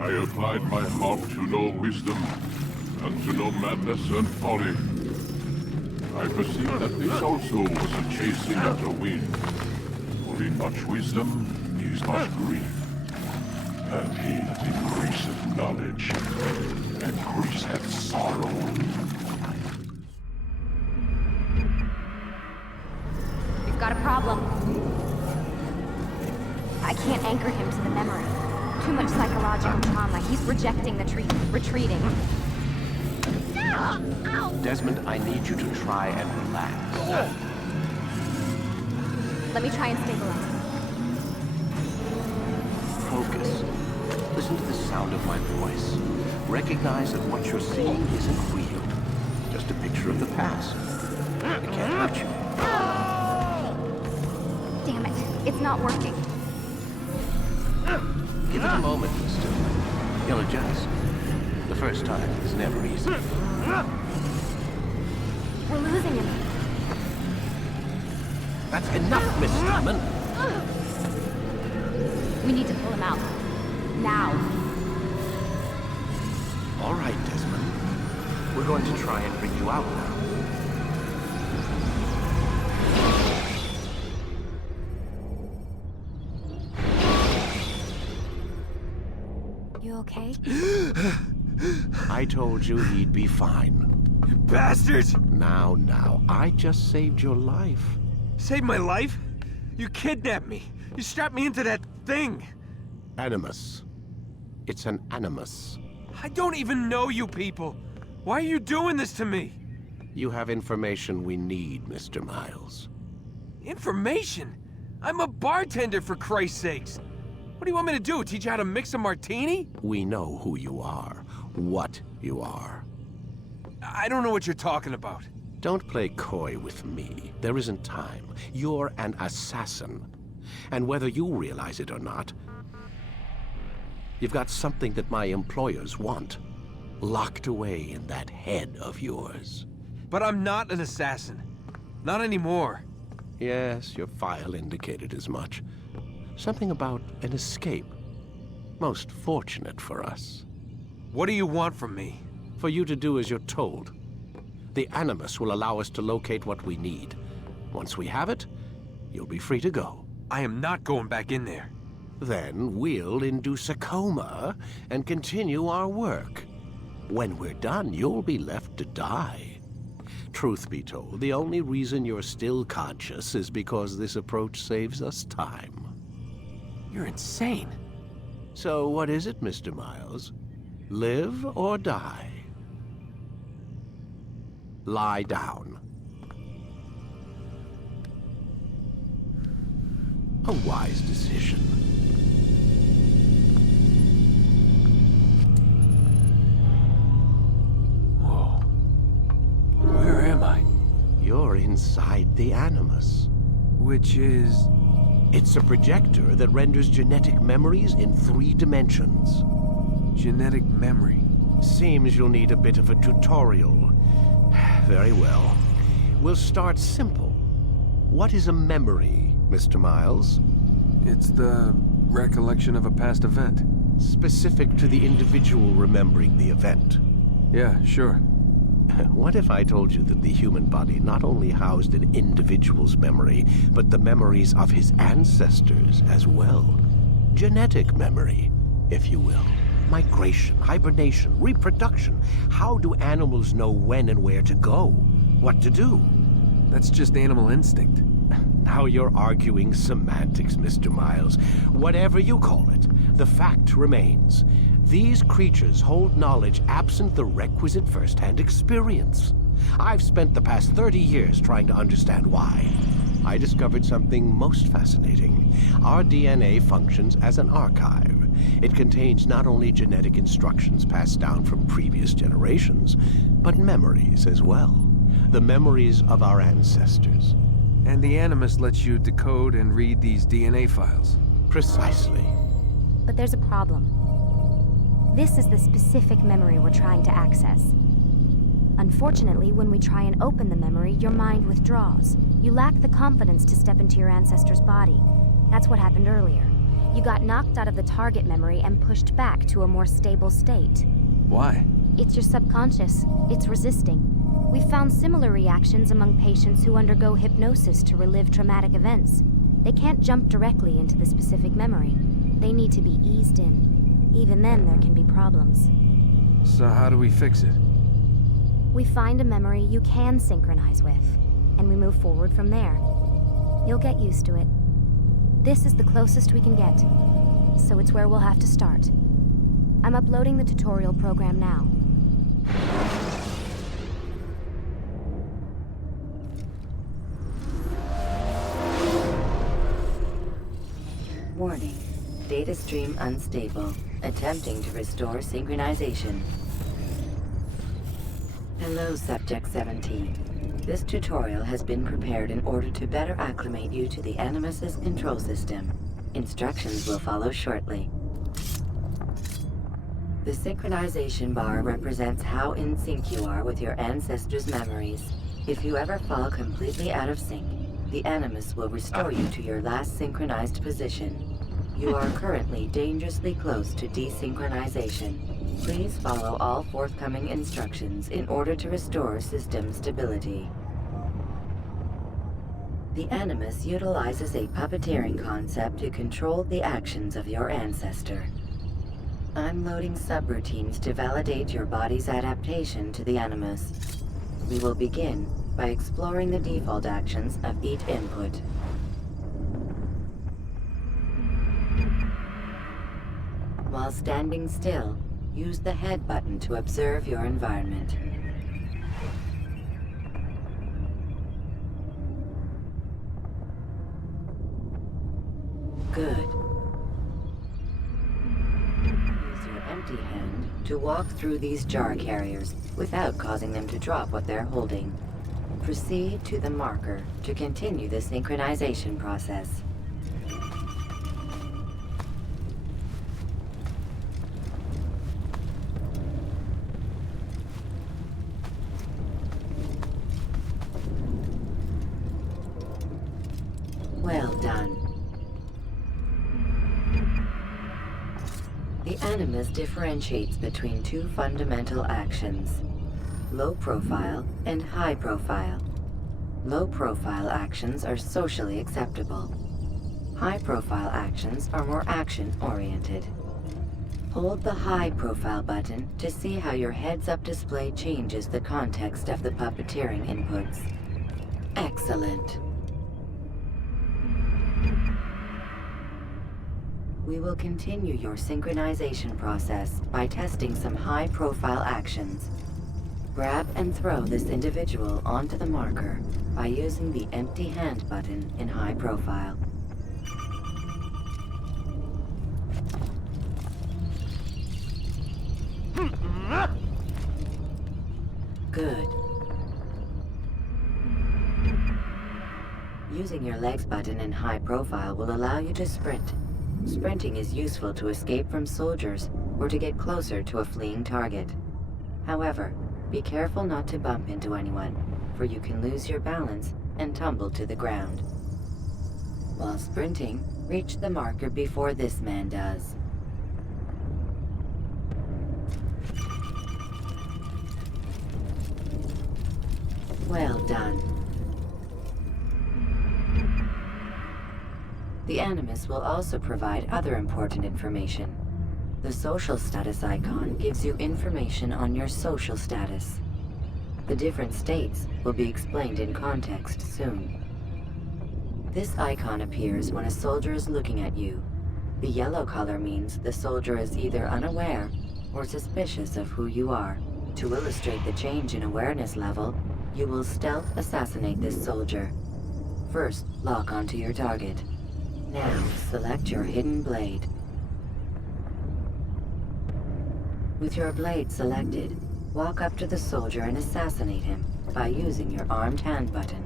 I applied my heart to know wisdom, and to know madness and folly. I perceive that this also was a chasing after wind. For in much wisdom is much grief. And he that increaseth knowledge increaseth sorrow. We've got a problem. I can't anchor him to the memory. Too much psychological trauma. He's rejecting the treatment, retreating. Desmond, I need you to try and relax. Let me try and stabilize him. Focus. Listen to the sound of my voice. Recognize that what you're seeing isn't real. Just a picture of the past. It can't hurt you. Damn it. It's not working. Give it a moment, mister. He'll adjust. The first time is never easy. We're losing him. That's enough, Miss Stillman. We need to pull him out. Now. All right, Desmond. We're going to try and bring you out now. You okay? I told you he'd be fine. You bastards! Now, I just saved your life. Saved my life? You kidnapped me. You strapped me into that thing. Animus. It's an animus. I don't even know you people. Why are you doing this to me? You have information we need, Mr. Miles. Information? I'm a bartender, for Christ's sakes. What do you want me to do? Teach you how to mix a martini? We know who you are, what you are. I don't know what you're talking about. Don't play coy with me. There isn't time. You're an assassin. And whether you realize it or not, you've got something that my employers want, locked away in that head of yours. But I'm not an assassin. Not anymore. Yes, your file indicated as much. Something about an escape. Most fortunate for us. What do you want from me? For you to do as you're told. The Animus will allow us to locate what we need. Once we have it, you'll be free to go. I am not going back in there. Then we'll induce a coma and continue our work. When we're done, you'll be left to die. Truth be told, the only reason you're still conscious is because this approach saves us time. You're insane. So what is it, Mr. Miles? Live or die? Lie down. A wise decision. Whoa. Where am I? You're inside the Animus. Which is... It's a projector that renders genetic memories in 3 dimensions. genetic memory. Seems you'll need a bit of a tutorial. Very well. We'll start simple. What is a memory, Mr. Miles? It's the recollection of a past event. Specific to the individual remembering the event. Yeah, sure. What if I told you that the human body not only housed an individual's memory, but the memories of his ancestors as well? Genetic memory, if you will. Migration, hibernation, reproduction. How do animals know when and where to go? What to do? That's just animal instinct. Now you're arguing semantics, Mr. Miles. Whatever you call it, the fact remains. These creatures hold knowledge absent the requisite first-hand experience. I've spent the past 30 years trying to understand why. I discovered something most fascinating. Our DNA functions as an archive. It contains not only genetic instructions passed down from previous generations, but memories as well. The memories of our ancestors. And the Animus lets you decode and read these DNA files. Precisely. But there's a problem. This is the specific memory we're trying to access. Unfortunately, when we try and open the memory, your mind withdraws. You lack the confidence to step into your ancestor's body. That's what happened earlier. You got knocked out of the target memory and pushed back to a more stable state. Why? It's your subconscious. It's resisting. We've found similar reactions among patients who undergo hypnosis to relive traumatic events. They can't jump directly into the specific memory. They need to be eased in. Even then, there can be problems. So how do we fix it? We find a memory you can synchronize with, and we move forward from there. You'll get used to it. This is the closest we can get, so it's where we'll have to start. I'm uploading the tutorial program now. Warning. Data stream unstable. Attempting to restore synchronization. Hello, Subject 17. This tutorial has been prepared in order to better acclimate you to the Animus's control system. Instructions will follow shortly. The synchronization bar represents how in sync you are with your ancestors' memories. If you ever fall completely out of sync, the Animus will restore you to your last synchronized position. You are currently dangerously close to desynchronization. Please follow all forthcoming instructions in order to restore system stability. The Animus utilizes a puppeteering concept to control the actions of your ancestor. I'm loading subroutines to validate your body's adaptation to the Animus. We will begin by exploring the default actions of each input. While standing still, use the head button to observe your environment. Good. Use your empty hand to walk through these jar carriers without causing them to drop what they're holding. Proceed to the marker to continue the synchronization process. Well done. The Animus differentiates between two fundamental actions: low profile and high profile. Low profile actions are socially acceptable. High profile actions are more action-oriented. Hold the high profile button to see how your heads-up display changes the context of the puppeteering inputs. Excellent. We will continue your synchronization process by testing some high-profile actions. Grab and throw this individual onto the marker by using the empty hand button in high profile. Good. Using your legs button in high profile will allow you to sprint. Sprinting is useful to escape from soldiers or to get closer to a fleeing target. However, be careful not to bump into anyone, for you can lose your balance and tumble to the ground. While sprinting, reach the marker before this man does. Well done. The Animus will also provide other important information. The social status icon gives you information on your social status. The different states will be explained in context soon. This icon appears when a soldier is looking at you. The yellow color means the soldier is either unaware or suspicious of who you are. To illustrate the change in awareness level, you will stealth assassinate this soldier. First, lock onto your target. Now, select your hidden blade. With your blade selected, walk up to the soldier and assassinate him by using your armed hand button.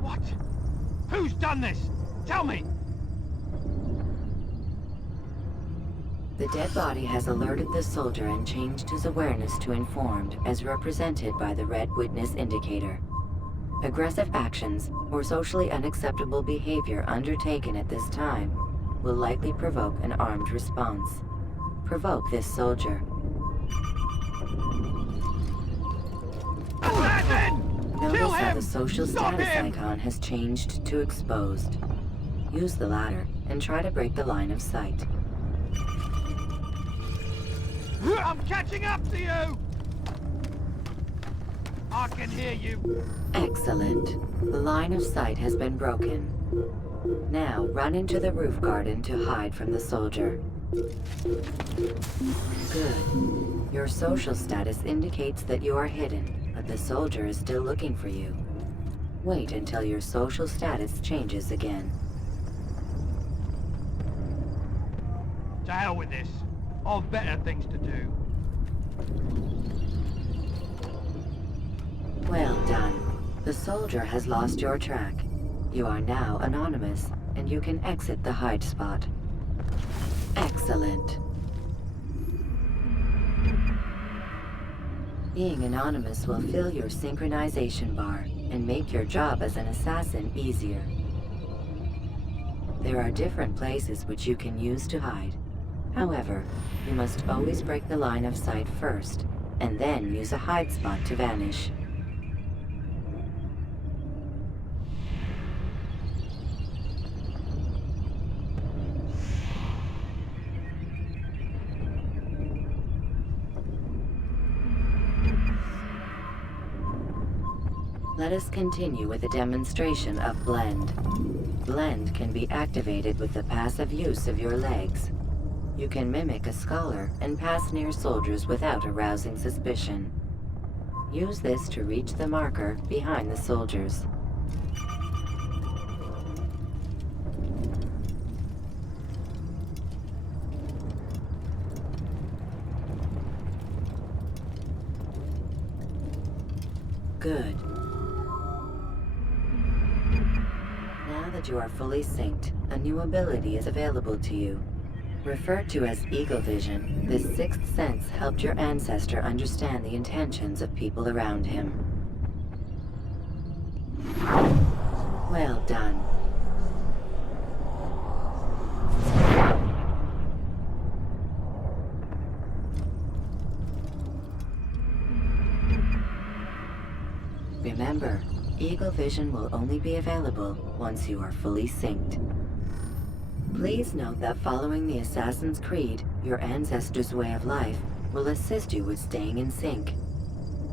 What? Who's done this? Tell me! The dead body has alerted the soldier and changed his awareness to informed, as represented by the red witness indicator. Aggressive actions or socially unacceptable behavior undertaken at this time will likely provoke an armed response. Provoke this soldier. Notice how the social status icon has changed to exposed. Use the latter and try to break the line of sight. I'm catching up to you! I can hear you. Excellent. The line of sight has been broken. Now run into the roof garden to hide from the soldier. Good. Your social status indicates that you are hidden, but the soldier is still looking for you. Wait until your social status changes again. To hell with this. I've better things to do. Well done. The soldier has lost your track. You are now anonymous, and you can exit the hide spot. Excellent. Being anonymous will fill your synchronization bar and make your job as an assassin easier. There are different places which you can use to hide. However, you must always break the line of sight first, and then use a hide spot to vanish. Let us continue with a demonstration of Blend. Blend can be activated with the passive use of your legs. You can mimic a scholar and pass near soldiers without arousing suspicion. Use this to reach the marker behind the soldiers. Good. Now that you are fully synced, a new ability is available to you. Referred to as Eagle Vision, this sixth sense helped your ancestor understand the intentions of people around him. Well done. Remember, Eagle Vision will only be available once you are fully synced. Please note that following the Assassin's Creed, your ancestors' way of life will assist you with staying in sync.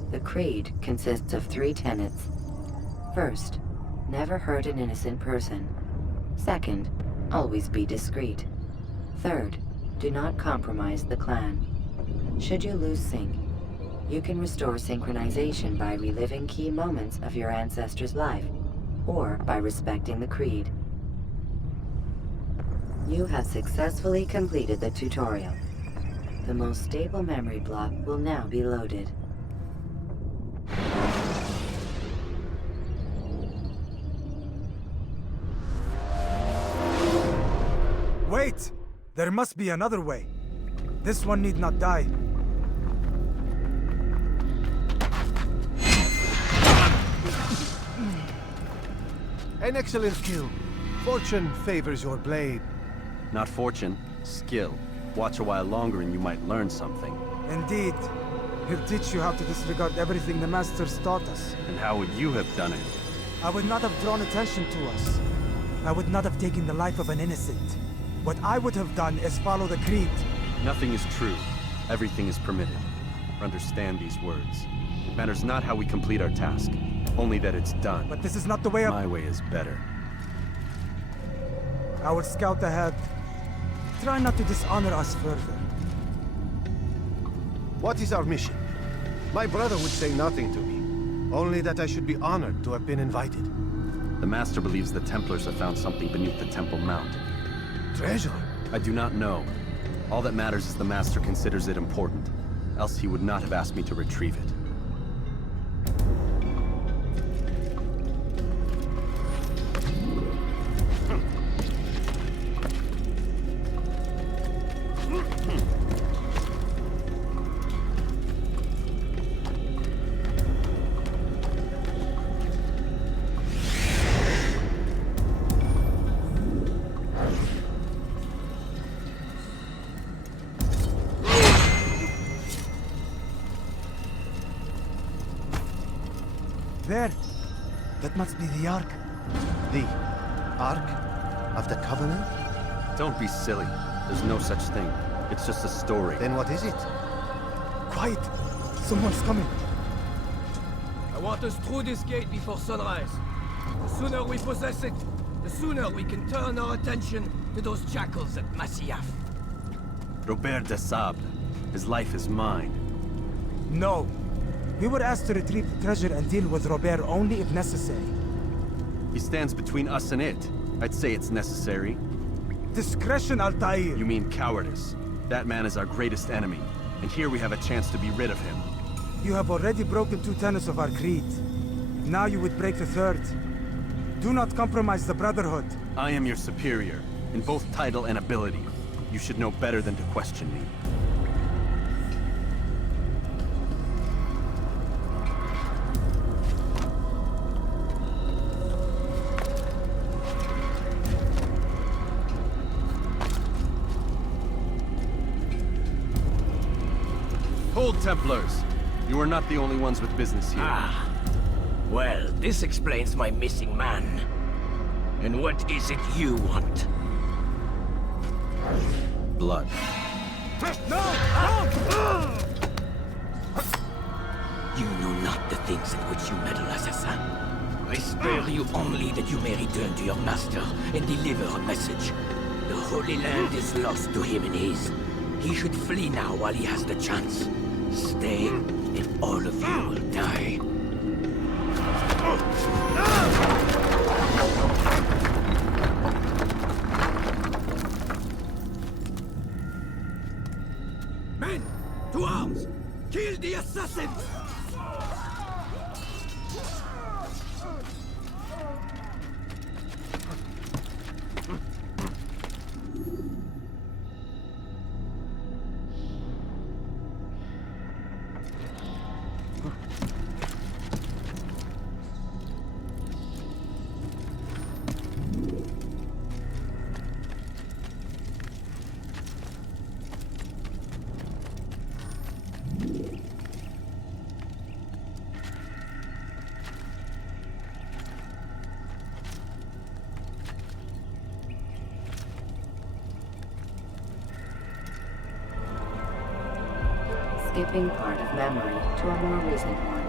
The Creed consists of 3 tenets. First, never hurt an innocent person. Second, always be discreet. Third, do not compromise the clan. Should you lose sync, you can restore synchronization by reliving key moments of your ancestor's life, or by respecting the Creed. You have successfully completed the tutorial. The most stable memory block will now be loaded. Wait! There must be another way. This one need not die. An excellent kill. Fortune favors your blade. Not fortune, skill. Watch a while longer and you might learn something. Indeed. He'll teach you how to disregard everything the Masters taught us. And how would you have done it? I would not have drawn attention to us. I would not have taken the life of an innocent. What I would have done is follow the Creed. Nothing is true. Everything is permitted. Understand these words. It matters not how we complete our task, only that it's done. But this is not the way of... My way is better. I will scout ahead. Try not to dishonor us further. What is our mission? My brother would say nothing to me. Only that I should be honored to have been invited. The Master believes the Templars have found something beneath the Temple Mount. Treasure? I do not know. All that matters is the Master considers it important. Else he would not have asked me to retrieve it. there. That must be the Ark. The Ark of the Covenant? Don't be silly. There's no such thing. It's just a story. Then what is it? Quiet! Someone's coming. I want us through this gate before sunrise. The sooner we possess it, the sooner we can turn our attention to those jackals at Masyaf. Robert de Sable. His life is mine. No. We were asked to retrieve the treasure and deal with Robert only if necessary. He stands between us and it. I'd say it's necessary. Discretion, Altair! You mean cowardice. That man is our greatest enemy, and here we have a chance to be rid of him. You have already broken 2 tenets of our creed. Now you would break the 3rd. Do not compromise the Brotherhood. I am your superior, in both title and ability. You should know better than to question me. Hold, Templars! You are not the only ones with business here. Ah. Well, this explains my missing man. And what is it you want? Blood. No! You know not the things in which you meddle, assassin. I spare you only that you may return to your master and deliver a message. The Holy Land is lost to him and his. He should flee now while he has the chance. Stay, and all of you will die. Men, to arms! Kill the assassins! Skipping part of memory to a more recent one.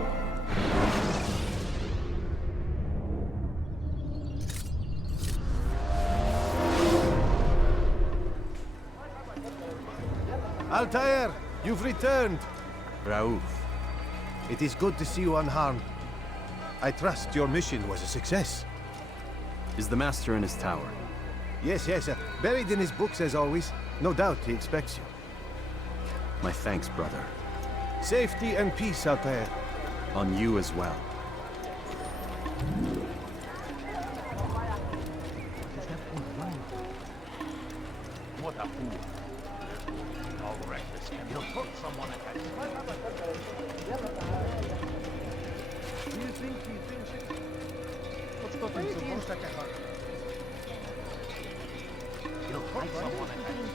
Altair, you've returned. Raouf. It is good to see you unharmed. I trust your mission was a success. Is the Master in his tower? Yes, buried in his books as always. No doubt he expects you. My thanks, brother. Safety and peace, Altair. On you as well. What a fool. How reckless can you put someone at his Do you think he thinks it? What's got him so much like a heart? He'll put someone at his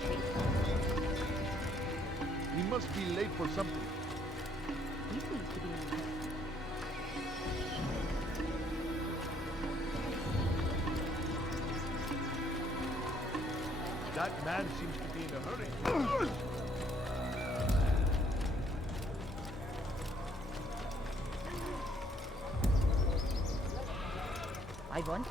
He must be late for something. He seems to be in a hurry. That man seems to be in a hurry. I want.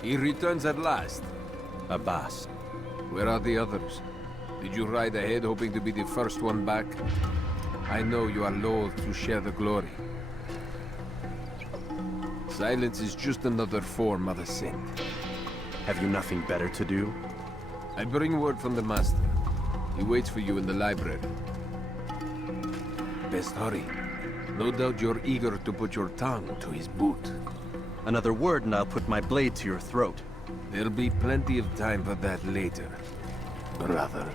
He returns at last. Abbas. Where are the others? Did you ride ahead hoping to be the first one back? I know you are loath to share the glory. Silence is just another form of a sin. Have you nothing better to do? I bring word from the Master. He waits for you in the library. Best hurry. No doubt you're eager to put your tongue to his boot. Another word and I'll put my blade to your throat. There'll be plenty of time for that later. brother.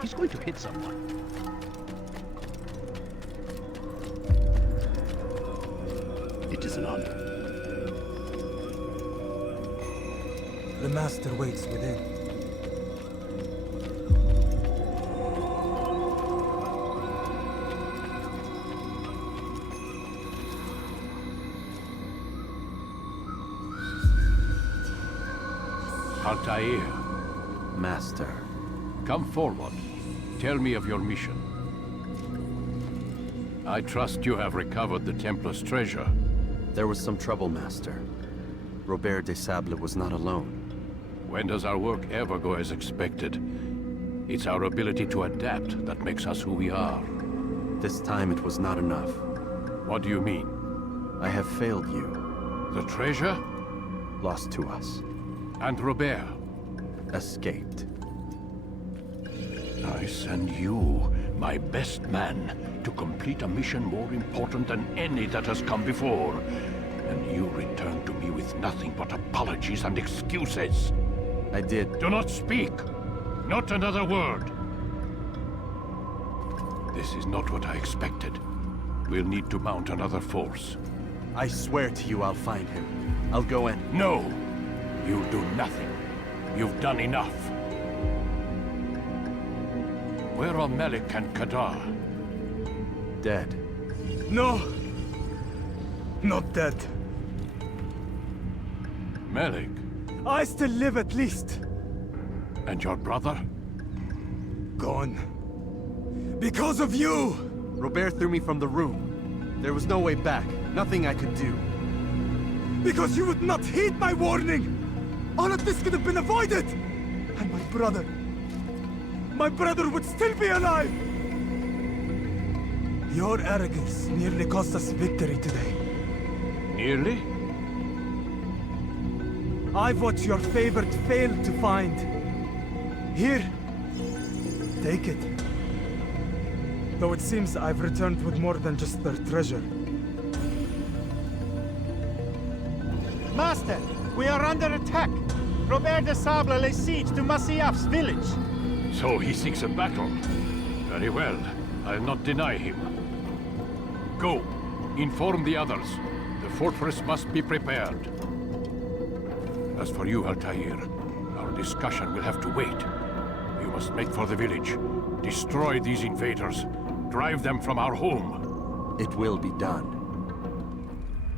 He's going to hit someone. It is an honor. The Master waits within. Altair, Master. come forward. Tell me of your mission. I trust you have recovered the Templar's treasure. There was some trouble, Master. Robert de Sable was not alone. When does our work ever go as expected? It's our ability to adapt that makes us who we are. This time it was not enough. What do you mean? I have failed you. The treasure? Lost to us. And Robert? Escaped. I send you, my best man, to complete a mission more important than any that has come before. And you return to me with nothing but apologies and excuses. I did. Do not speak! Not another word! This is not what I expected. We'll need to mount another force. I swear to you I'll find him. I'll go in. No! You'll do nothing. You've done enough. Where are Melik and Kadar? Dead. No! Not dead. Melik? I still live at least. And your brother? Gone. Because of you! Robert threw me from the room. There was no way back. Nothing I could do. Because you would not heed my warning! All of this could have been avoided! And my brother would still be alive! Your arrogance nearly cost us victory today. Nearly? I've watched your favorite fail to find. Here, take it. Though it seems I've returned with more than just their treasure. Master, we are under attack. Robert de Sable lays siege to Masyaf's village. So he seeks a battle. Very well. I'll not deny him. Go. Inform the others. The fortress must be prepared. As for you, Altair, our discussion will have to wait. You must make for the village. Destroy these invaders. Drive them from our home. It will be done.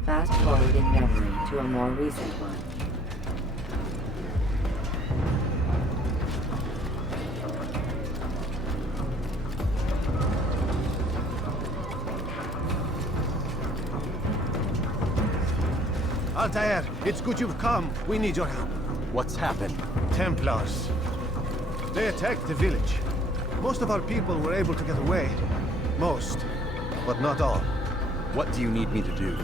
Fast forward in memory to a more recent one. Altair, it's good you've come. We need your help. What's happened? Templars. They attacked the village. Most of our people were able to get away. Most, but not all. What do you need me to do?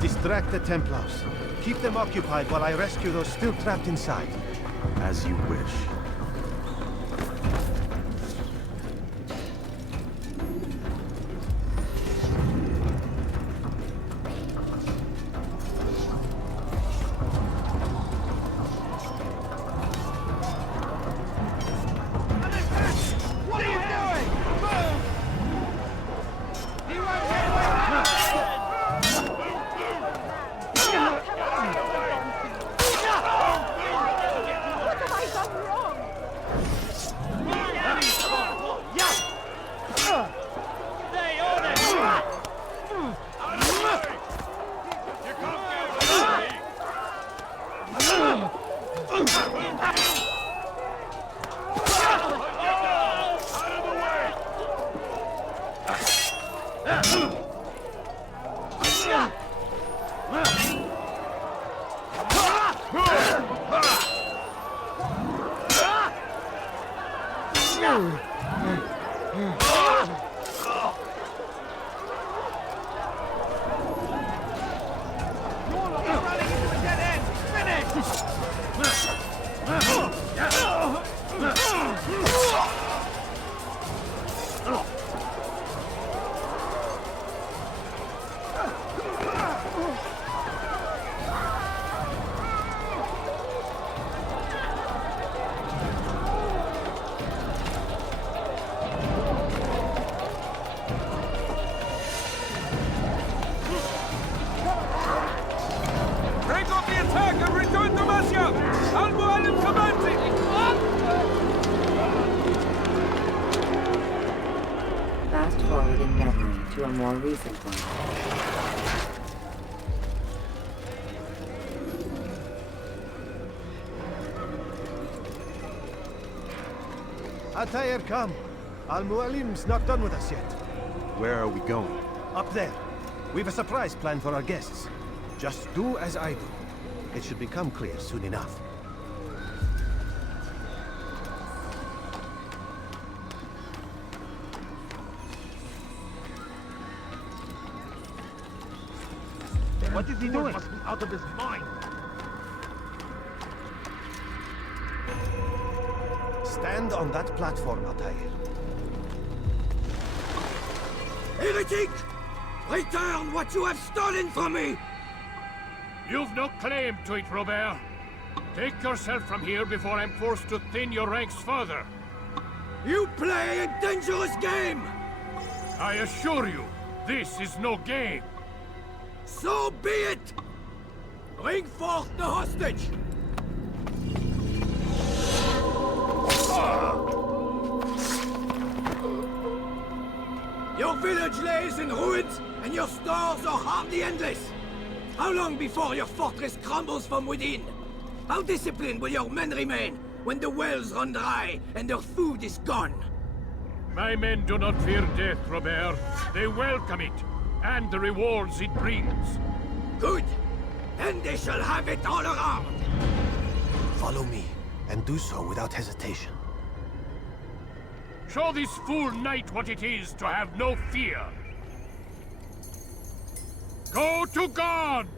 Distract the Templars. Keep them occupied while I rescue those still trapped inside. As you wish. to a more recent one. Altair, come. Al-Mualim's not done with us yet. Where are we going? Up there. We've a surprise planned for our guests. Just do as I do. It should become clear soon enough. What is he doing? Must be out of his mind. Stand on that platform, Altair. Heretic! Return what you have stolen from me! You've no claim to it, Robert. Take yourself from here before I'm forced to thin your ranks further. You play a dangerous game! I assure you, this is no game. So be it! Bring forth the hostage! Your village lays in ruins, and your stores are hardly endless. How long before your fortress crumbles from within? How disciplined will your men remain when the wells run dry and their food is gone? My men do not fear death, Robert. They welcome it, and the rewards it brings. Good. Then they shall have it all around. Follow me, and do so without hesitation. Show this fool knight what it is to have no fear. Go to God!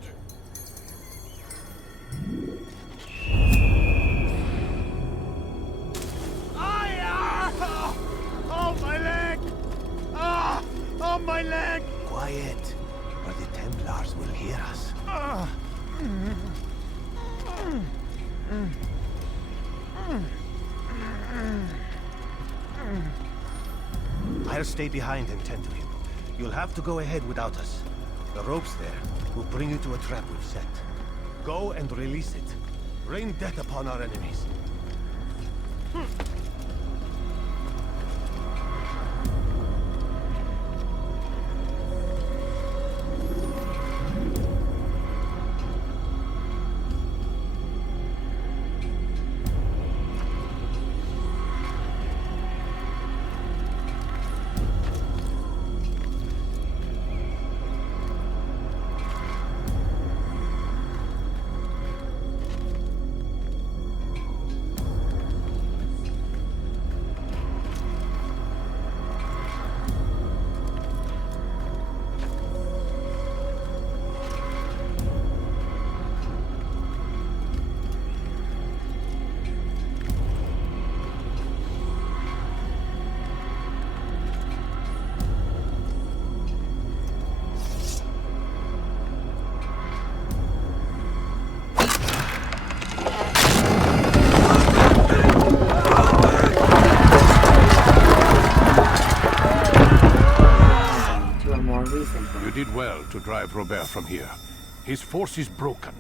Oh, my leg! Ah! Oh, my leg! Quiet, or the Templars will hear us. I'll stay behind and tend to him. You'll have to go ahead without us. The ropes there will bring you to a trap we've set. Go and release it. Rain death upon our enemies. You did well to drive Robert from here. His force is broken.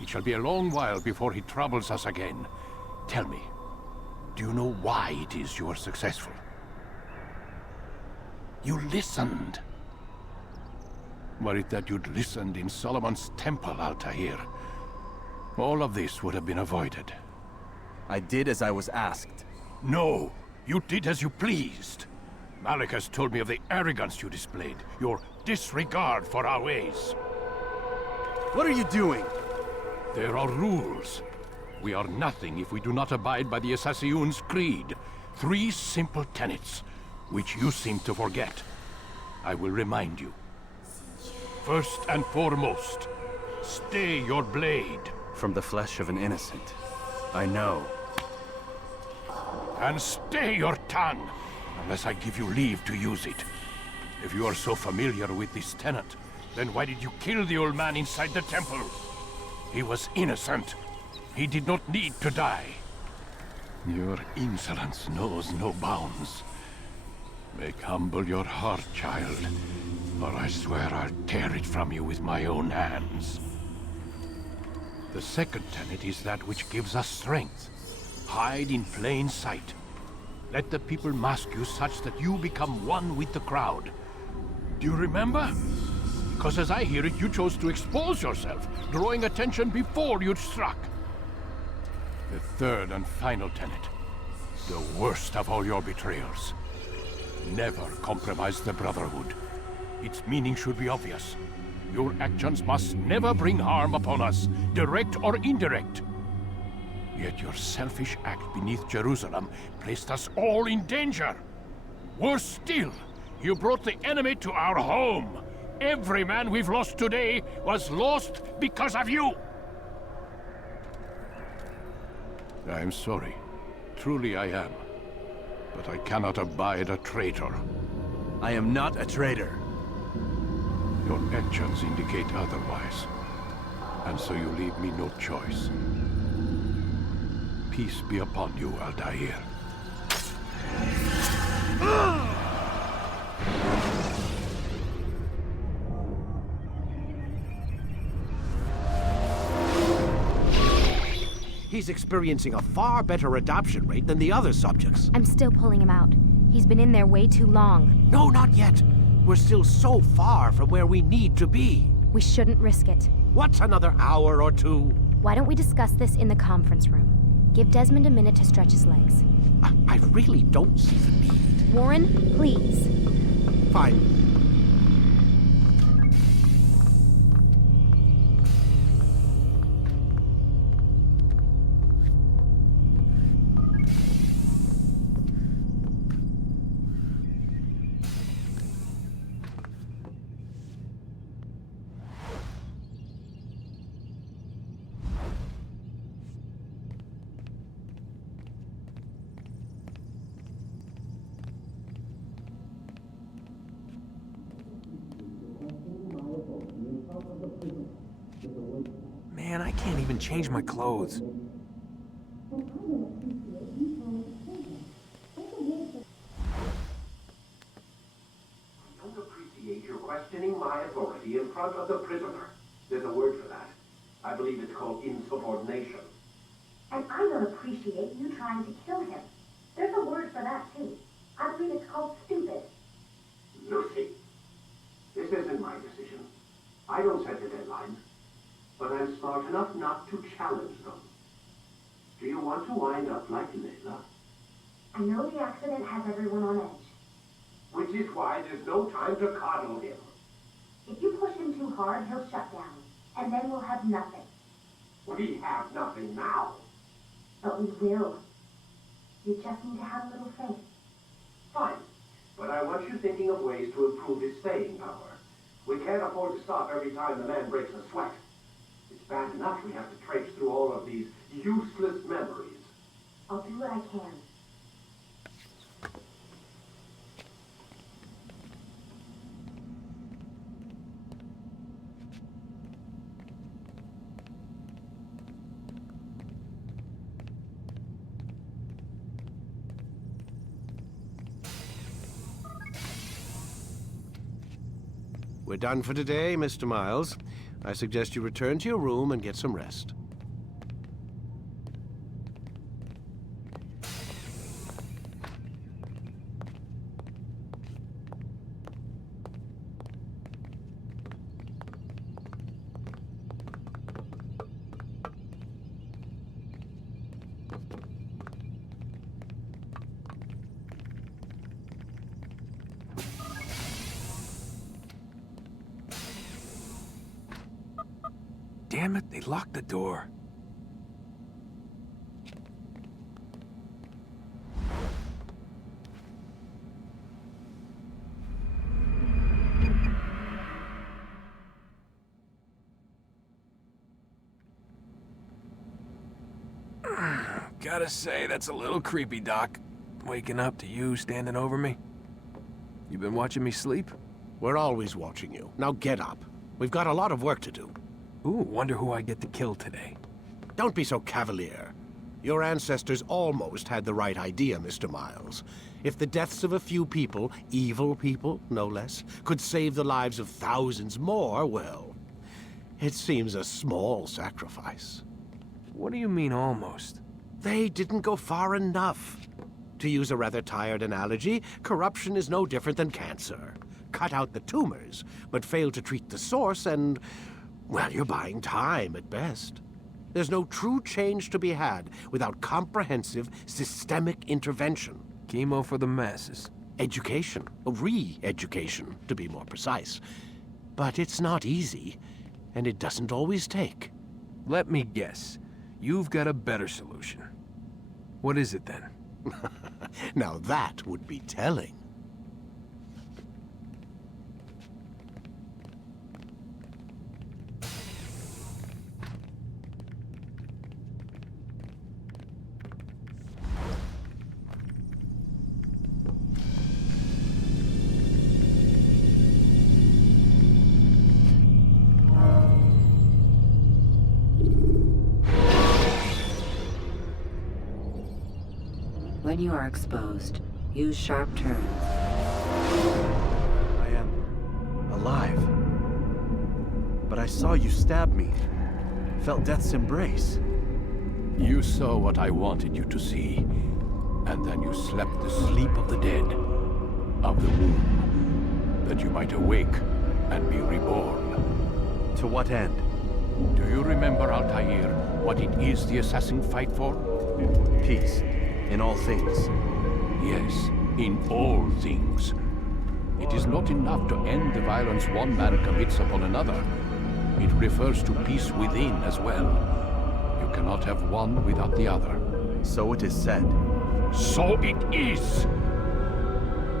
It shall be a long while before he troubles us again. Tell me, do you know why it is you are successful? You listened. Were it that you'd listened in Solomon's temple, Altair, all of this would have been avoided. I did as I was asked. No, you did as you pleased. Malik has told me of the arrogance you displayed, your disregard for our ways. What are you doing? There are rules. We are nothing if we do not abide by the Assassin's creed. 3 simple tenets, which you seem to forget. I will remind you. First and foremost, stay your blade. From the flesh of an innocent. I know. And stay your tongue, unless I give you leave to use it. If you are so familiar with this tenet, then why did you kill the old man inside the temple? He was innocent. He did not need to die. Your insolence knows no bounds. Make humble your heart, child, or I swear I'll tear it from you with my own hands. The second tenet is that which gives us strength. Hide in plain sight. Let the people mask you such that you become one with the crowd. Do you remember? Because as I hear it, you chose to expose yourself, drawing attention before you'd struck. The third and final tenet. The worst of all your betrayals. Never compromise the Brotherhood. Its meaning should be obvious. Your actions must never bring harm upon us, direct or indirect. Yet your selfish act beneath Jerusalem placed us all in danger. Worse still, you brought the enemy to our home. Every man we've lost today was lost because of you. I'm sorry. Truly I am. But I cannot abide a traitor. I am not a traitor. Your actions indicate otherwise. And so you leave me no choice. Peace be upon you, Altair. He's experiencing a far better adoption rate than the other subjects. I'm still pulling him out. He's been in there way too long. No, not yet. We're still so far from where we need to be. We shouldn't risk it. What's another hour or two? Why don't we discuss this in the conference room? Give Desmond a minute to stretch his legs. I really don't see the need. Warren, please. Fine. Man, I can't even change my clothes. I don't appreciate your questioning my authority in front of the prisoner. There's a word for that. I believe it's called insubordination. And I don't appreciate you trying to kill him. There's a word for that, too. I believe it's called stupid. Lucy, this isn't my decision. I don't set the deadlines. But I'm smart enough not to challenge them. Do you want to wind up like Layla? I know the accident has everyone on edge. Which is why there's no time to coddle him. If you push him too hard, he'll shut down. And then we'll have nothing. We have nothing now. But we will. You just need to have a little faith. Fine. But I want you thinking of ways to improve his staying power. We can't afford to stop every time the man breaks a sweat. It's bad enough we have to traipse through all of these useless memories. I'll do what I can. We're done for today, Mr. Miles. I suggest you return to your room and get some rest. Damn it, they locked the door. Gotta say, that's a little creepy, Doc. Waking up to you standing over me. You been watching me sleep? We're always watching you. Now get up. We've got a lot of work to do. Ooh, wonder who I get to kill today. Don't be so cavalier. Your ancestors almost had the right idea, Mr. Miles. If the deaths of a few people, evil people, no less, could save the lives of thousands more, well, it seems a small sacrifice. What do you mean, almost? They didn't go far enough. To use a rather tired analogy, corruption is no different than cancer. cut out the tumors, but fail to treat the source and, well, you're buying time at best. There's no true change to be had without comprehensive, systemic intervention. Chemo for the masses. Education. Re-education, to be more precise. But it's not easy, and it doesn't always take. Let me guess. You've got a better solution. What is it then? Now that would be telling. When you are exposed, use sharp turns. I am alive. But I saw you stab me. Felt death's embrace. You saw what I wanted you to see, and then you slept the sleep of the dead, of the womb, that you might awake and be reborn. To what end? Do you remember, Altair, what it is the assassin fight for? Peace. In all things. Yes, in all things. It is not enough to end the violence one man commits upon another. It refers to peace within as well. You cannot have one without the other. So it is said. So it is!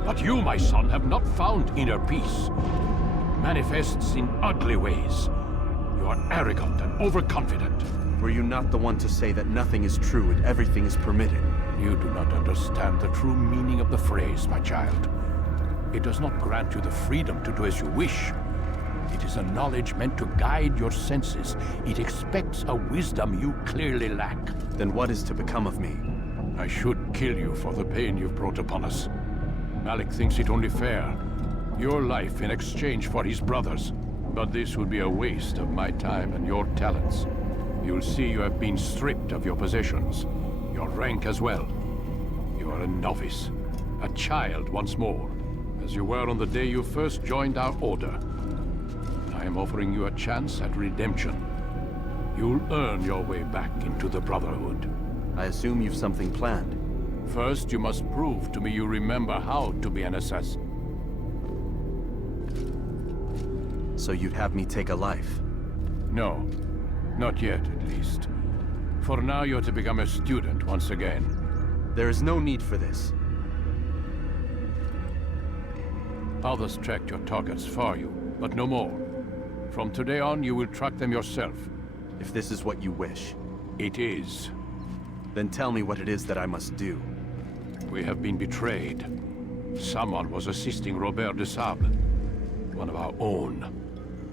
But you, my son, have not found inner peace. It manifests in ugly ways. You are arrogant and overconfident. Were you not the one to say that nothing is true and everything is permitted? You do not understand the true meaning of the phrase, my child. It does not grant you the freedom to do as you wish. It is a knowledge meant to guide your senses. It expects a wisdom you clearly lack. Then what is to become of me? I should kill you for the pain you've brought upon us. Malik thinks it only fair. Your life in exchange for his brother's. But this would be a waste of my time and your talents. You'll see you have been stripped of your possessions. Your rank as well. You are a novice. A child once more. As you were on the day you first joined our order. I am offering you a chance at redemption. You'll earn your way back into the Brotherhood. I assume you've something planned. First, you must prove to me you remember how to be an assassin. So you'd have me take a life? No. Not yet, at least. For now, you're to become a student once again. There is no need for this. Others tracked your targets for you, but no more. From today on, you will track them yourself. If this is what you wish. It is. Then tell me what it is that I must do. We have been betrayed. Someone was assisting Robert de Sable, one of our own.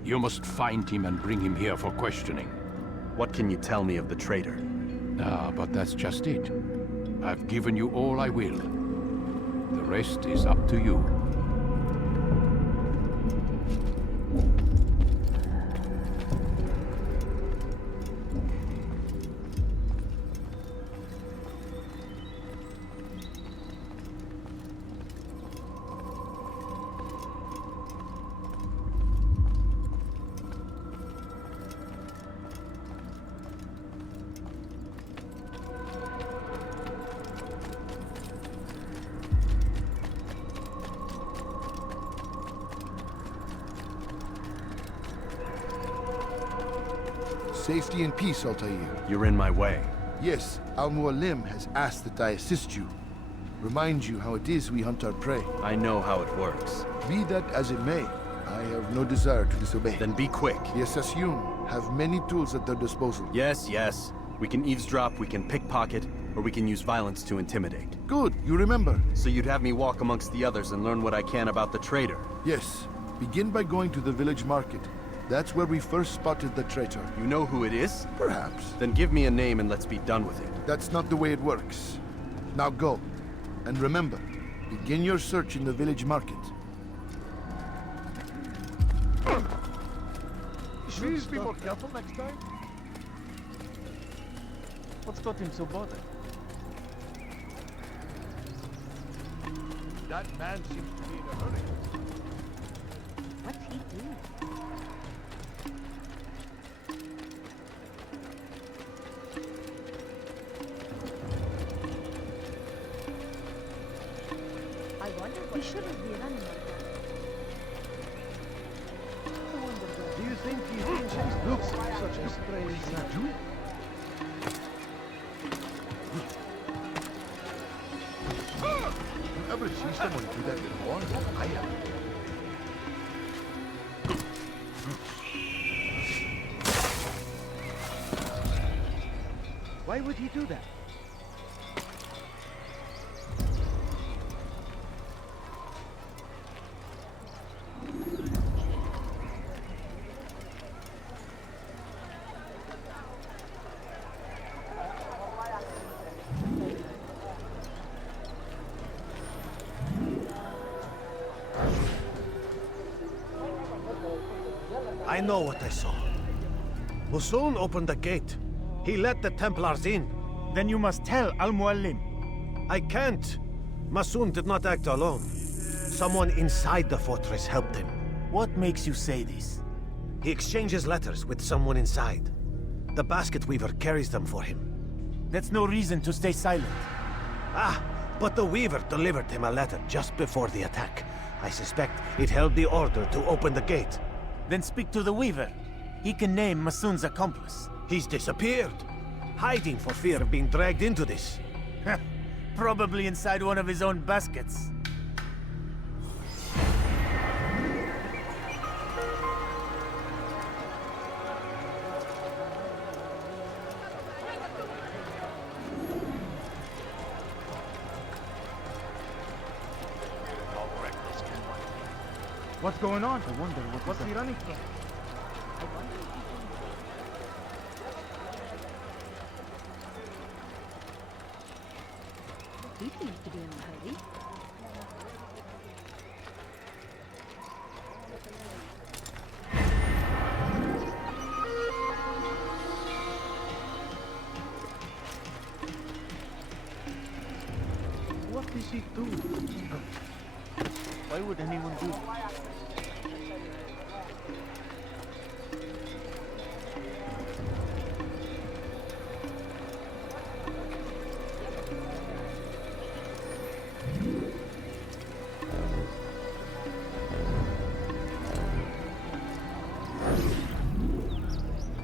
You must find him and bring him here for questioning. What can you tell me of the traitor? Ah, but that's just it. I've given you all I will. The rest is up to you. Safety and peace, Altair. You're in my way. Yes, Al-Mualim has asked that I assist you. Remind you how it is we hunt our prey. I know how it works. Be that as it may, I have no desire to disobey. Then be quick. The Assassin have many tools at their disposal. Yes, yes. We can eavesdrop, we can pickpocket, or we can use violence to intimidate. Good, you remember. So you'd have me walk amongst the others and learn what I can about the traitor? Yes. Begin by going to the village market. That's where we first spotted the traitor. You know who it is? Perhaps. Then give me a name and let's be done with it. That's not the way it works. Now go. And remember, begin your search in the village market. Please be more careful next time. What's got him so bothered? That man seems to be in a hurry. What'd he do? I wonder what... He shouldn't be running like that. Do you think these ancients look such a strange nature? You ever see someone do that before? I have. Why would he do that? I know what I saw. Musoon opened the gate. He let the Templars in. Then you must tell Al-Mualim. I can't. Musoon did not act alone. Someone inside the fortress helped him. What makes you say this? He exchanges letters with someone inside. The basket weaver carries them for him. That's no reason to stay silent. Ah, but the weaver delivered him a letter just before the attack. I suspect it held the order to open the gate. Then speak to the weaver. He can name Masoon's accomplice. He's disappeared. Hiding for fear of being dragged into this. Probably inside one of his own baskets. What's going on? I wonder what's he running from? He seems to be in a hurry. What is he doing? Why would anyone do that?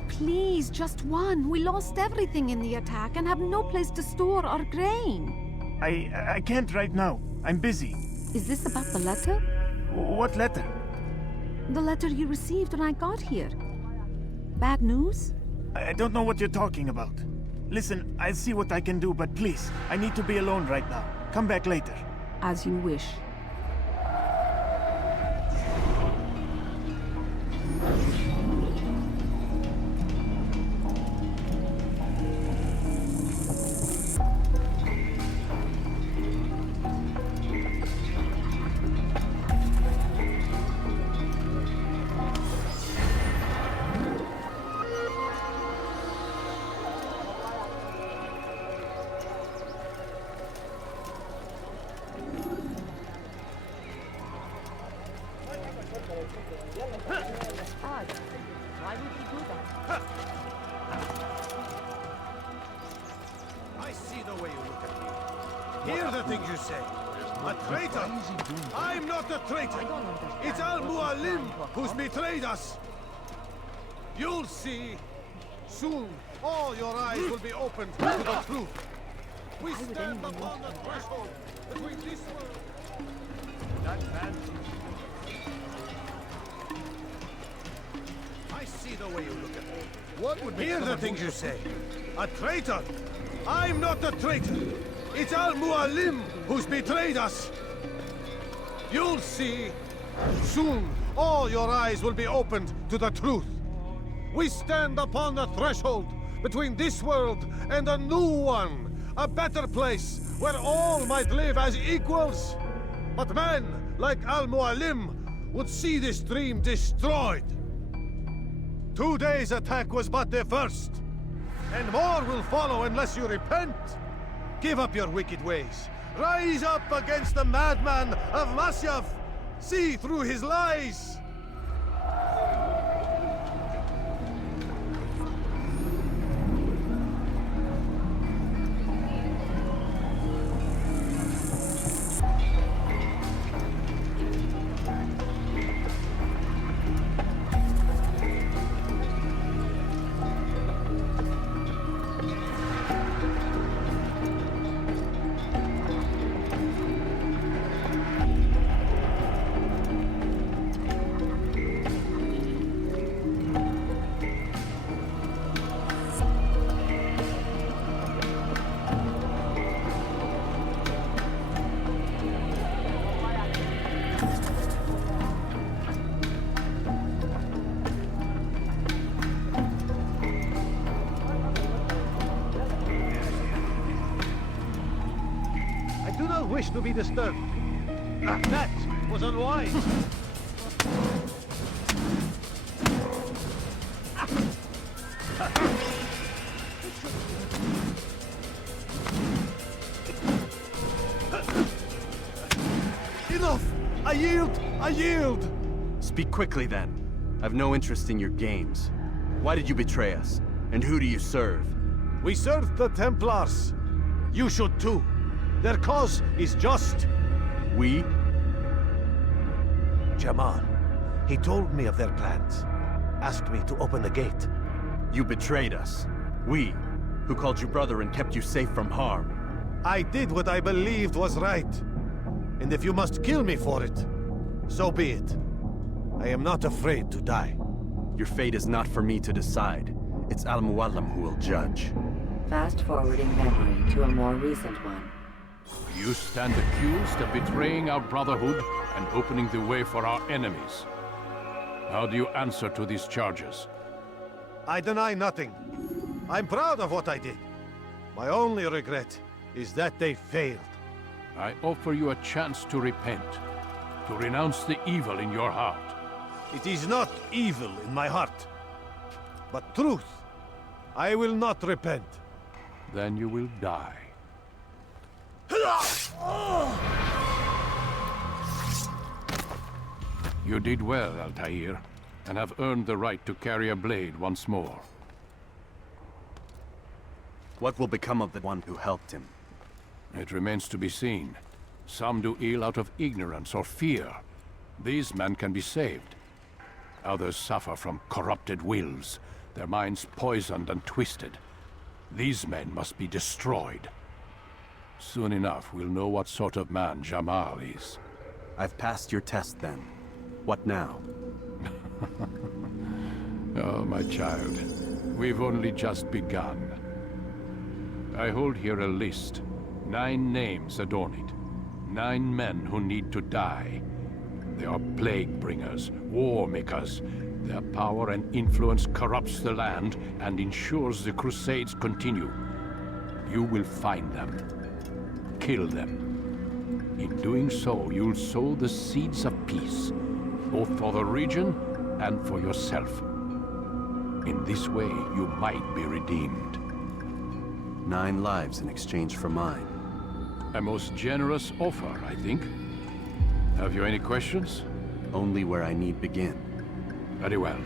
Please, just one. We lost everything in the attack and have no place to store our grain. I can't right now. I'm busy. Is this about the letter? What letter? The letter you received when I got here. Bad news? I don't know what you're talking about. Listen, I'll see what I can do, but please, I need to be alone right now. Come back later. As you wish. Why would he do that? I see the way you look at me. Hear the things you say. A traitor! I'm not a traitor! It's Al-Mualim who's betrayed us! You'll see. Soon, all your eyes will be opened to the truth. We stand upon the threshold between this world... That man... I see the way you look at me. What would Hear the things you say. A traitor! I'm not a traitor! It's Al-Mualim who's betrayed us! You'll see. Soon, all your eyes will be opened to the truth. We stand upon the threshold between this world and a new one. A better place where all might live as equals. But men like Al-Mualim would see this dream destroyed. Today's attack was but the first. And more will follow unless you repent. Give up your wicked ways. Rise up against the madman of Masyaf. See through his lies. don't wish to be disturbed. That was unwise. Enough! I yield! I yield! Speak quickly then. I've no interest in your games. Why did you betray us? And who do you serve? We serve the Templars. You should too. Their cause is just. We? Jamal. He told me of their plans. Asked me to open the gate. You betrayed us. We, who called you brother and kept you safe from harm. I did what I believed was right. And if you must kill me for it, so be it. I am not afraid to die. Your fate is not for me to decide. It's Al-Mualim who will judge. Fast-forwarding memory to a more recent one. You stand accused of betraying our Brotherhood and opening the way for our enemies. How do you answer to these charges? I deny nothing. I'm proud of what I did. My only regret is that they failed. I offer you a chance to repent, to renounce the evil in your heart. It is not evil in my heart, but truth. I will not repent. Then you will die. You did well, Altair, and have earned the right to carry a blade once more. What will become of the one who helped him? It remains to be seen. Some do ill out of ignorance or fear. These men can be saved. Others suffer from corrupted wills, their minds poisoned and twisted. These men must be destroyed. Soon enough, we'll know what sort of man Jamal is. I've passed your test then. What now? Oh, my child. We've only just begun. I hold here a list. 9 names adorn it. 9 men who need to die. They are plague bringers, war makers. Their power and influence corrupts the land and ensures the Crusades continue. You will find them. Kill them. In doing so, you'll sow the seeds of peace, both for the region and for yourself. In this way, you might be redeemed. 9 lives in exchange for mine. A most generous offer, I think. Have you any questions? Only where I need begin. Very well.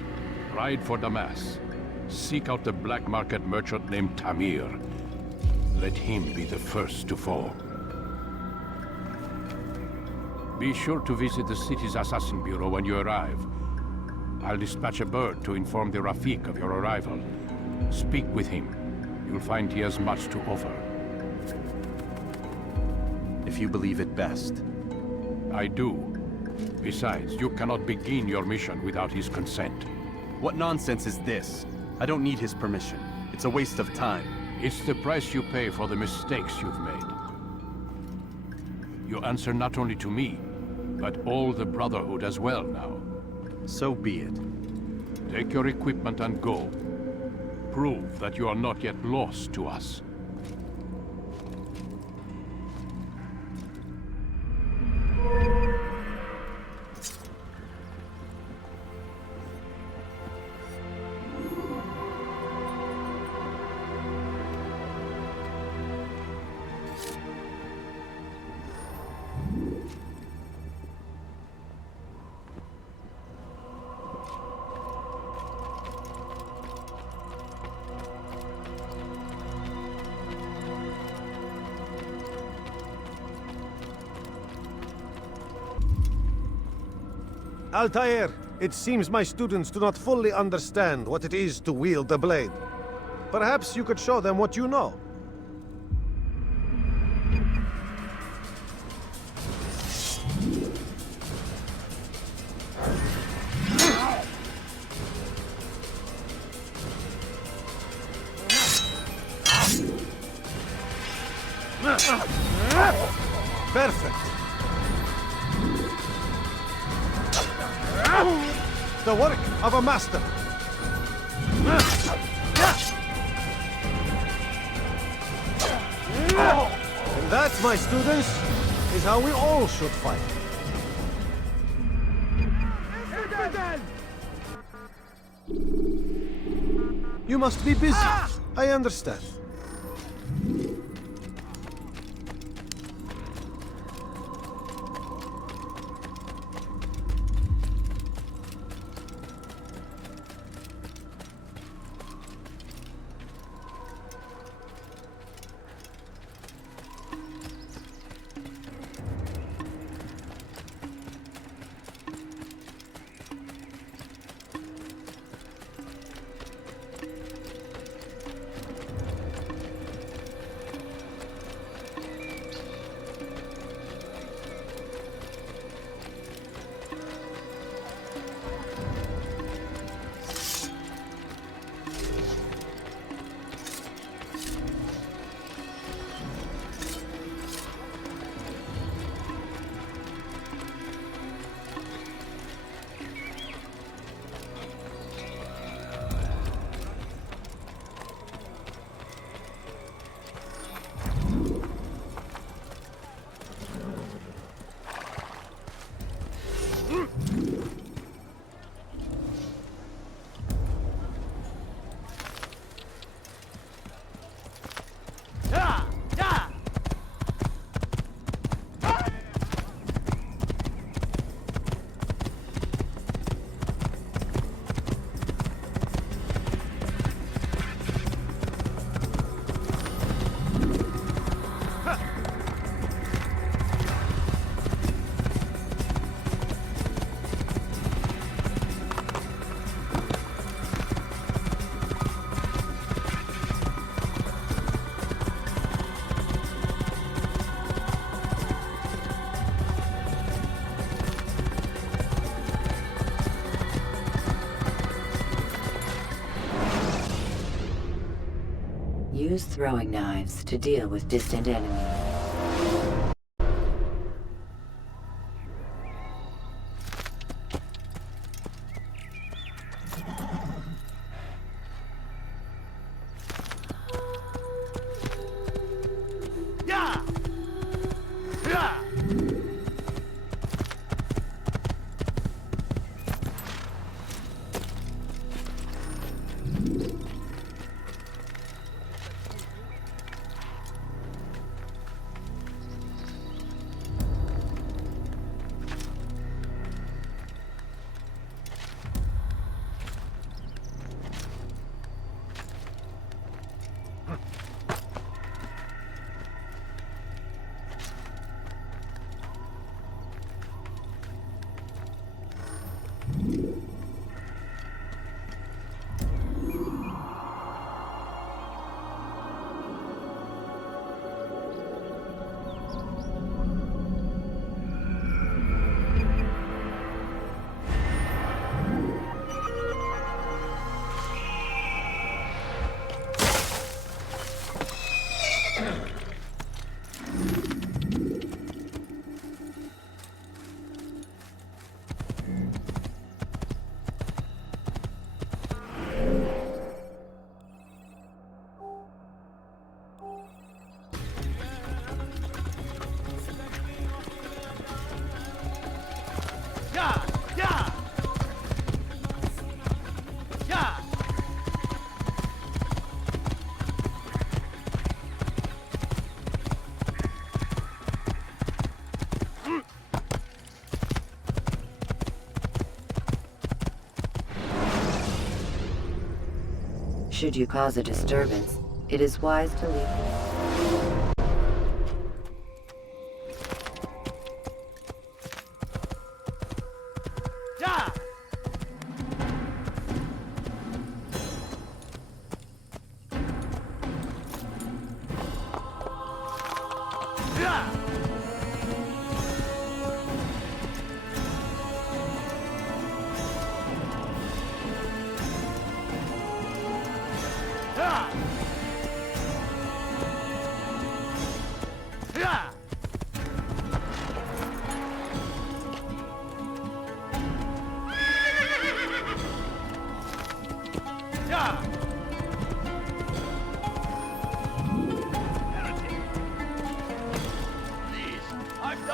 Ride for Damas. Seek out the black market merchant named Tamir. Let him be the first to fall. Be sure to visit the city's assassin bureau when you arrive. I'll dispatch a bird to inform the Rafik of your arrival. Speak with him. You'll find he has much to offer. If you believe it best. I do. Besides, you cannot begin your mission without his consent. What nonsense is this? I don't need his permission. It's a waste of time. It's the price you pay for the mistakes you've made. You answer not only to me, but all the Brotherhood as well now. So be it. Take your equipment and go. Prove that you are not yet lost to us. Altair, it seems my students do not fully understand what it is to wield the blade. Perhaps you could show them what you know. Perfect. The work of a master. And that, my students, is how we all should fight. You must be busy. I understand. Use throwing knives to deal with distant enemies. Should you cause a disturbance, it is wise to leave.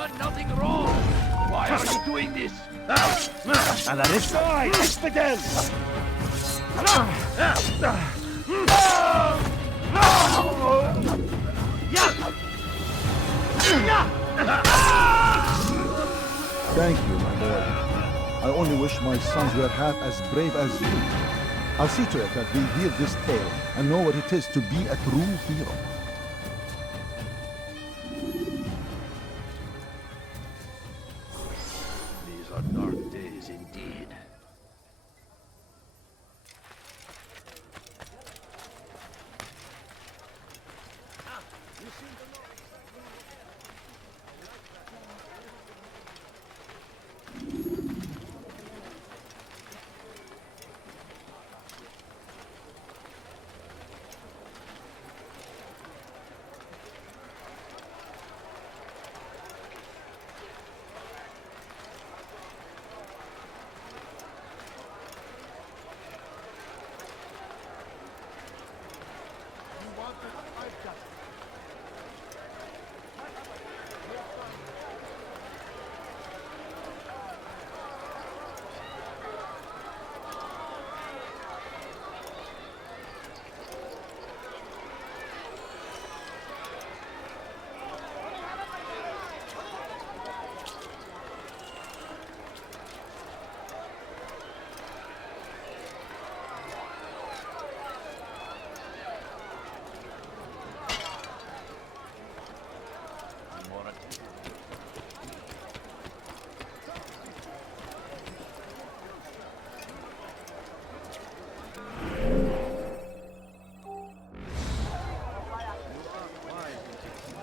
done nothing wrong. Why are you doing this? A la derecha. Die, Expedel! Thank you, my boy. I only wish my sons were half as brave as you. I'll see to it that we hear this tale and know what it is to be a true hero. These are dark days indeed.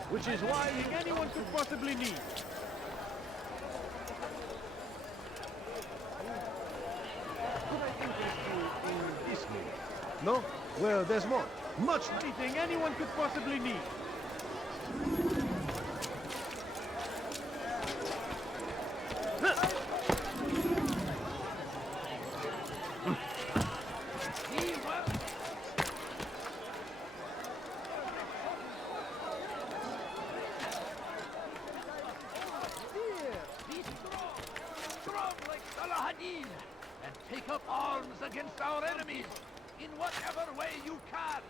Which is why anyone could possibly need. Could I interest you in this move? No? Well, there's more. Much Anything anyone could possibly need. And take up arms against our enemies in whatever way you can.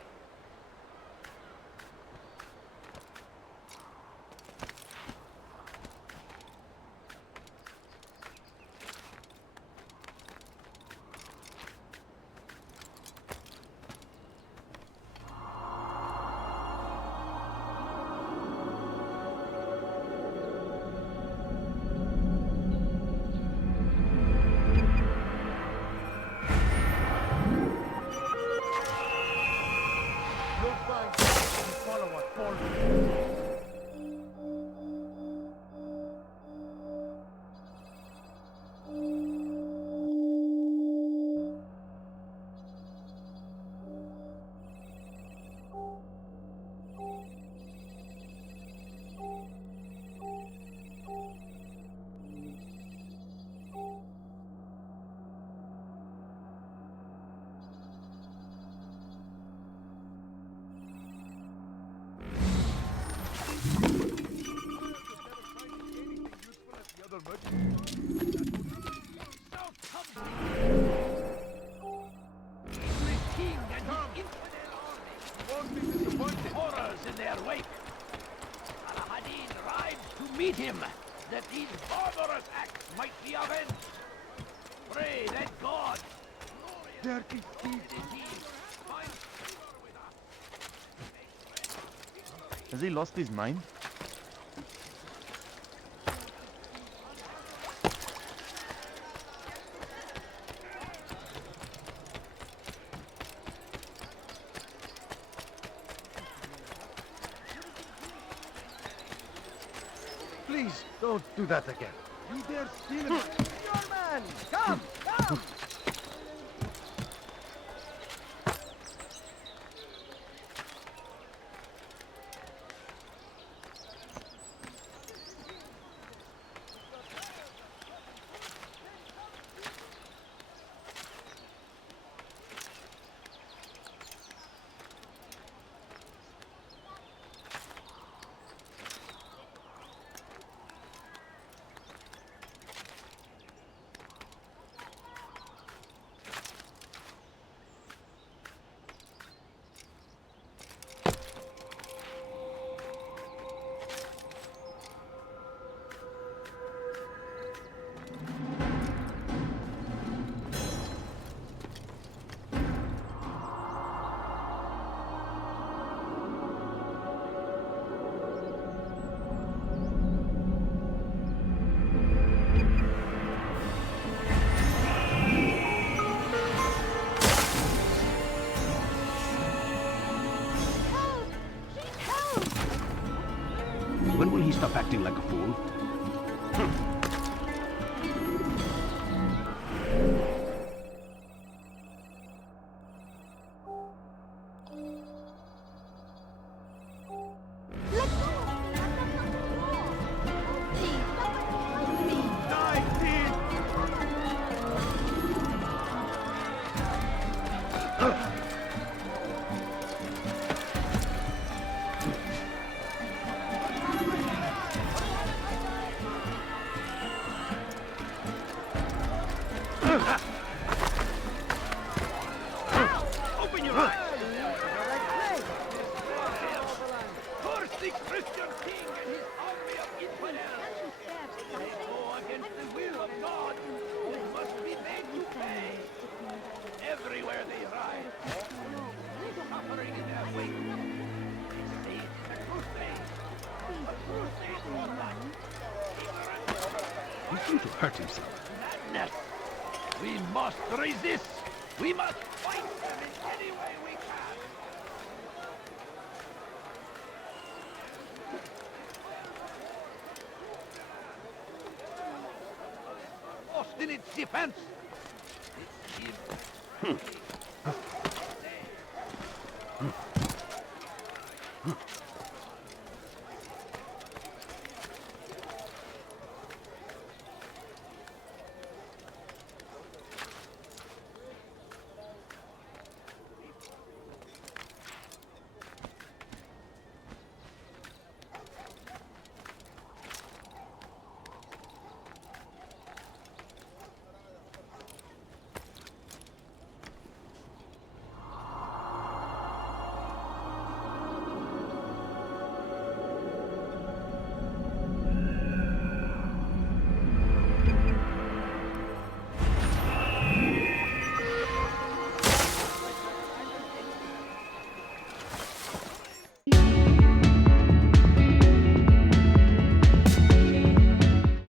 Horrors in their wake. Al-Hadid rides to meet him, that these barbarous acts might be avenged. Pray that God, Dirty Has he lost his mind? Please, don't do that again. You dare steal him? Your man! Come! Come! Stop acting like a fool. Open your eyes! Curse the Christian king and his army of infidels! They go against the will of God, who must be made to pay! Everywhere they ride, suffering in their wake. They say it's a crusade. A crusade for what? He seemed to hurt himself. Madness! We must resist! We must fight them in any way we can! Lost in its defense! Its shield